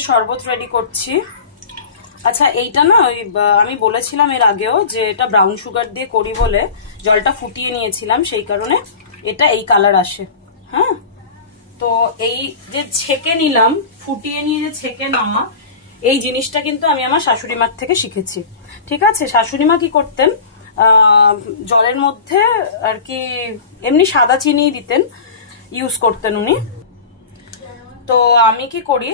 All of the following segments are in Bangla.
আমের শরবত রেডি করছি। আচ্ছা এইটা না ওই আমি বলেছিলাম এর আগেও যে এটা ব্রাউন সুগার দিয়ে করি বলে জলটা ফুটিয়ে নিয়েছিলাম, সেই কারণে এটা এই কালার আসে। হ্যাঁ, তো এই যে ছেঁকে নিলাম, ফুটিয়ে নিয়ে যে ছেঁকে নেওয়া, এই জিনিসটা কিন্তু আমি আমার শাশুড়ি মার থেকে শিখেছি। ঠিক আছে, শাশুড়ি মা কি করতেন, জলের মধ্যে আর কি এমনি সাদা চিনি দিতেন, ইউজ করতেন উনি। তো আমি কি করি,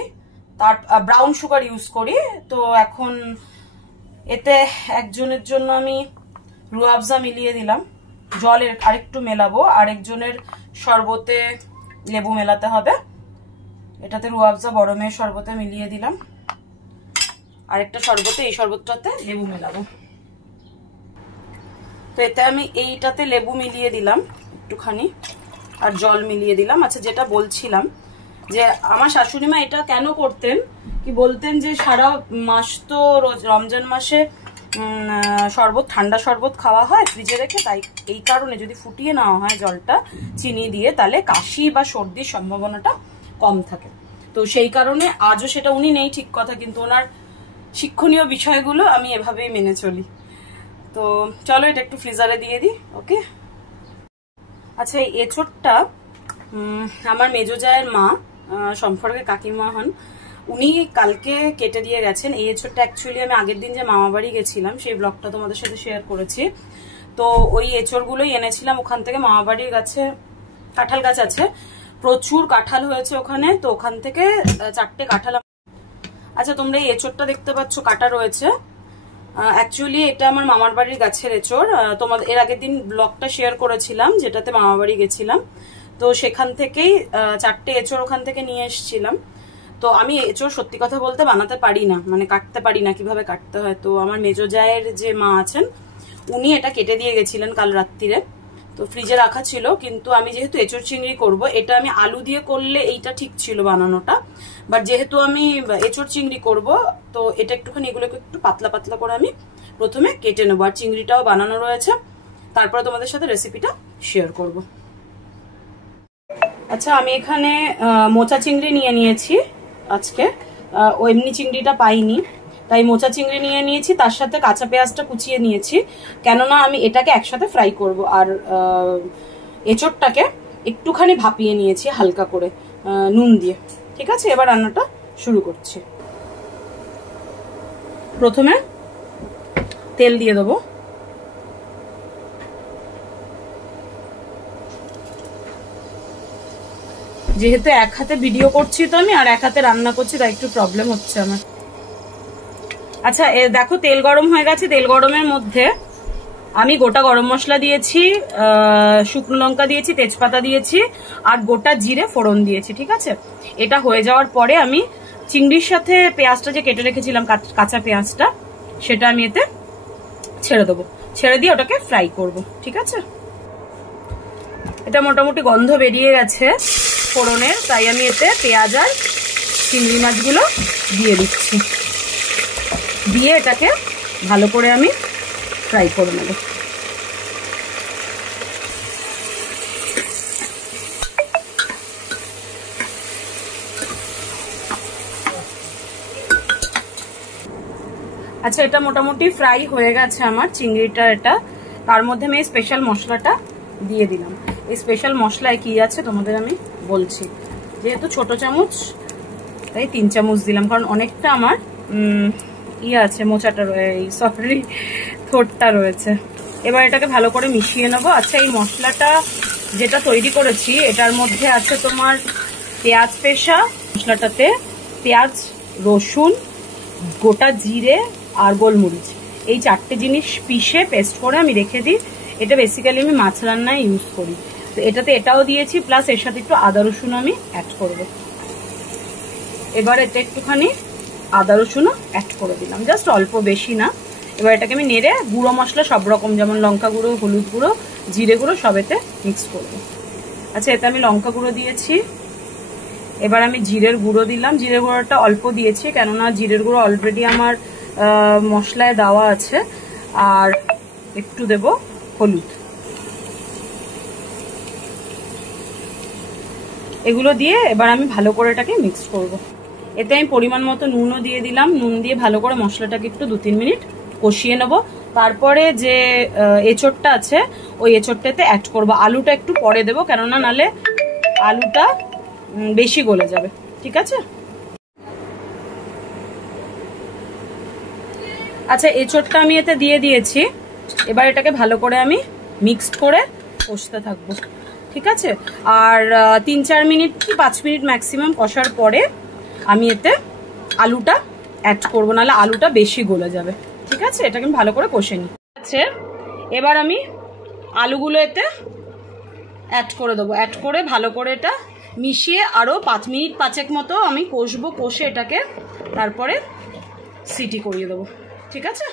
তার ব্রাউন সুগার ইউজ করি। তো এখন এতে একজনের জন্য আমি রুহ আফজা মিলিয়ে দিলাম, জলের আরেকটু মেলাবো, আরেকজনের শরবতে লেবু মেলাতে হবে। এটাতে রুহ আফজা বড় মেয়ের শরবতে মিলিয়ে দিলাম, আরেকটা শরবতে এই শরবতটাতে লেবু মেলাবো। তো এতে আমি এইটাতে লেবু মিলিয়ে দিলাম একটুখানি, আর জল মিলিয়ে দিলাম। আচ্ছা, যেটা বলছিলাম যে আমার শাশুড়ি মা এটা কেন করতেন, কি বলতেন যে সারা মাস তো রমজান মাসে শরবত, ঠান্ডা শরবত খাওয়া হয় ফ্রিজে রেখে, তাই এই কারণে যদি ফুটিয়ে নেওয়া হয় জলটা চিনি দিয়ে, তাহলে কাশি বা সর্দির সম্ভাবনাটা কম থাকে। তো সেই কারণে আজও সেটা, উনি নেই ঠিক কথা, কিন্তু ওনার শিক্ষণীয় বিষয়গুলো আমি এভাবেই মেনে চলি। তো চলো এটা একটু ফ্রিজারে দিয়ে দিই। ওকে। আচ্ছা, এই এঁচোড়টা আমার মেজো জায়ের মা, সম্পর্কে কাকিমা হন, উনি কালকে কেটে দিয়ে গেছেন। এই এঁচোড়টা অ্যাকচুয়ালি আমি আগের দিন যে মামা বাড়ি গেছিলাম সেই ব্লগটা তোমাদের সাথে শেয়ার করেছি। তো ওই এঁচোড়গুলোই এনেছিলাম ওখান থেকে। মামা বাড়ির গাছে কাঁঠাল গাছ আছে, প্রচুর কাঁঠাল হয়েছে ওখানে, তো ওখান থেকে 4টে কাঁঠাল। আচ্ছা, তোমরা এই এঁচোড়টা দেখতে পাচ্ছ কাটা রয়েছে, অ্যাকচুয়ালি এটা আমার মামার বাড়ির গাছের এঁচোড়। তোমাদের এর আগের দিন ব্লগটা শেয়ার করেছিলাম যেটাতে মামা বাড়ি গেছিলাম, তো সেখান থেকেই 4টে এঁচোড় ওখান থেকে নিয়ে এসেছিলাম। তো আমি এঁচোড় সত্যি কথা বলতে বানাতে পারি না, মানে কাটতে পারি না, কিভাবে কাটতে হয়। তো আমার মেজো জায়ের যে মা আছেন উনি এটা কেটে দিয়ে গেছিলেন কাল রাত্রিরে, তো ফ্রিজে রাখা ছিল। কিন্তু আমি যেহেতু এঁচোড় চিংড়ি করব, এটা আমি আলু দিয়ে করলে এইটা ঠিক ছিল বানানোটা, বাট যেহেতু আমি এঁচোড় চিংড়ি করব, তো এটা একটুখানি এগুলোকে একটু পাতলা পাতলা করে আমি প্রথমে কেটে নেবো। আর চিংড়িটাও বানানো রয়েছে, তারপরে তোমাদের সাথে রেসিপিটা শেয়ার করব। আচ্ছা, আমি এখানে মোচা চিংড়ি নিয়ে নিয়েছি আজকে, এমনি চিংড়িটা পাইনি, তাই মোচা চিংড়ি নিয়ে নিয়েছি। তার সাথে কাঁচা পেঁয়াজটা কুচিয়ে নিয়েছি, কেননা আমি এটাকে একসাথে ফ্রাই করব। আর এঁচোড়টাকে একটুখানি ভাপিয়ে নিয়েছি হালকা করে নুন দিয়ে। ঠিক আছে, এবার রান্নাটা শুরু করছি। প্রথমে তেল দিয়ে দেবো, যেহেতু এক হাতে ভিডিও করছি তো আমি, আর এক হাতে রান্না করছি, তাই একটু প্রবলেম হচ্ছে আমার। আচ্ছা, দেখো তেল গরম হয়ে গেছে। তেল গরমের মধ্যে আমি গোটা গরম মশলা দিয়েছি, শুকনো লঙ্কা দিয়েছি, তেজপাতা দিয়েছি, আর গোটা জিরে ফোড়ন দিয়েছি। ঠিক আছে, এটা হয়ে যাওয়ার পরে আমি চিংড়ির সাথে পেঁয়াজটা যে কেটে রেখেছিলাম, কাঁচা পেঁয়াজটা, সেটা আমি এতে ছেড়ে দেবো। ছেড়ে দিয়ে ওটাকে ফ্রাই করব। ঠিক আছে, এটা মোটামুটি গন্ধ বেরিয়ে গেছে ফোড়নের, তাই আমি এতে পেঁয়াজ আর চিংড়ি মাছগুলো দিয়ে দিচ্ছি। দিয়ে এটাকে ভালো করে আমি ফ্রাই করে নেব। আচ্ছা, এটা মোটামুটি ফ্রাই হয়ে গেছে আমার চিংড়িটা। এটা তার মধ্যে আমি এই স্পেশাল মশলাটা দিয়ে দিলাম। এই স্পেশাল মশলায় কি আছে তোমাদের আমি বলছি। যেহেতু ছোট চামচ, তাই 3 চামচ দিলাম, কারণ অনেকটা আমার আছে, মোচাটা সরি থোড়টা রয়েছে। এবার এটাকে ভালো করে মিশিয়ে নেবো। আচ্ছা, এই মশলাটা যেটা তৈরি করেছি এটার মধ্যে আছে তোমার পেঁয়াজ পেশা, মশলাটাতে পেঁয়াজ, রসুন, গোটা জিরে আর গোলমরিচ, এই 4টে জিনিস পিষে পেস্ট করে আমি রেখে দিই। এটা বেসিক্যালি আমি মাছ রান্নায় ইউজ করি। তো এটাতে এটাও দিয়েছি, প্লাস এর সাথে একটু আদা রসুন আমি অ্যাড করবো। এবার এতে একটুখানি আদা রসুনও অ্যাড করে দিলাম, জাস্ট অল্প, বেশি না। এবার এটাকে আমি নেড়ে গুঁড়ো মশলা সব রকম, যেমন লঙ্কা গুঁড়ো, হলুদ গুঁড়ো, জিরে গুঁড়ো, সব এতে মিক্স করবো। আচ্ছা, এতে আমি লঙ্কা গুঁড়ো দিয়েছি। এবার আমি জিরের গুঁড়ো দিলাম। জিরের গুঁড়োটা অল্প দিয়েছি, কেননা জিরের গুঁড়ো অলরেডি আমার মশলায় দেওয়া আছে। আর একটু দেব হলুদ। এগুলো দিয়ে এবার আমি ভালো করে এটাকে মিক্স করব। এতে আমি পরিমাণ মতো নুনও দিয়ে দিলাম। নুন দিয়ে ভালো করে মশলাটাকে একটু 2-3 মিনিট কষিয়ে নেব। তারপরে যে এঁচোড়টা আছে ওই এঁচোড়টাতে অ্যাড করব। আলুটা একটু পরে দেবো, কেননা নালে আলুটা বেশি গলে যাবে। ঠিক আছে? আচ্ছা, এঁচোড়টা আমি এতে দিয়ে দিয়েছি। এবার এটাকে ভালো করে আমি মিক্সড করে কষতে থাকবো। ঠিক আছে? আর 3-4 মিনিট কি 5 মিনিট ম্যাক্সিমাম কষার পরে আমি এতে আলুটা অ্যাড করবো, নাহলে আলুটা বেশি গলে যাবে। ঠিক আছে? এটাকে আমি ভালো করে কষে নিই। আছে, এবার আমি আলুগুলো এতে অ্যাড করে দেবো। অ্যাড করে ভালো করে এটা মিশিয়ে আরও 5 মিনিট 5 মতো আমি কষবো। কষে এটাকে তারপরে সিটি করিয়ে দেবো। ঠিক আছে?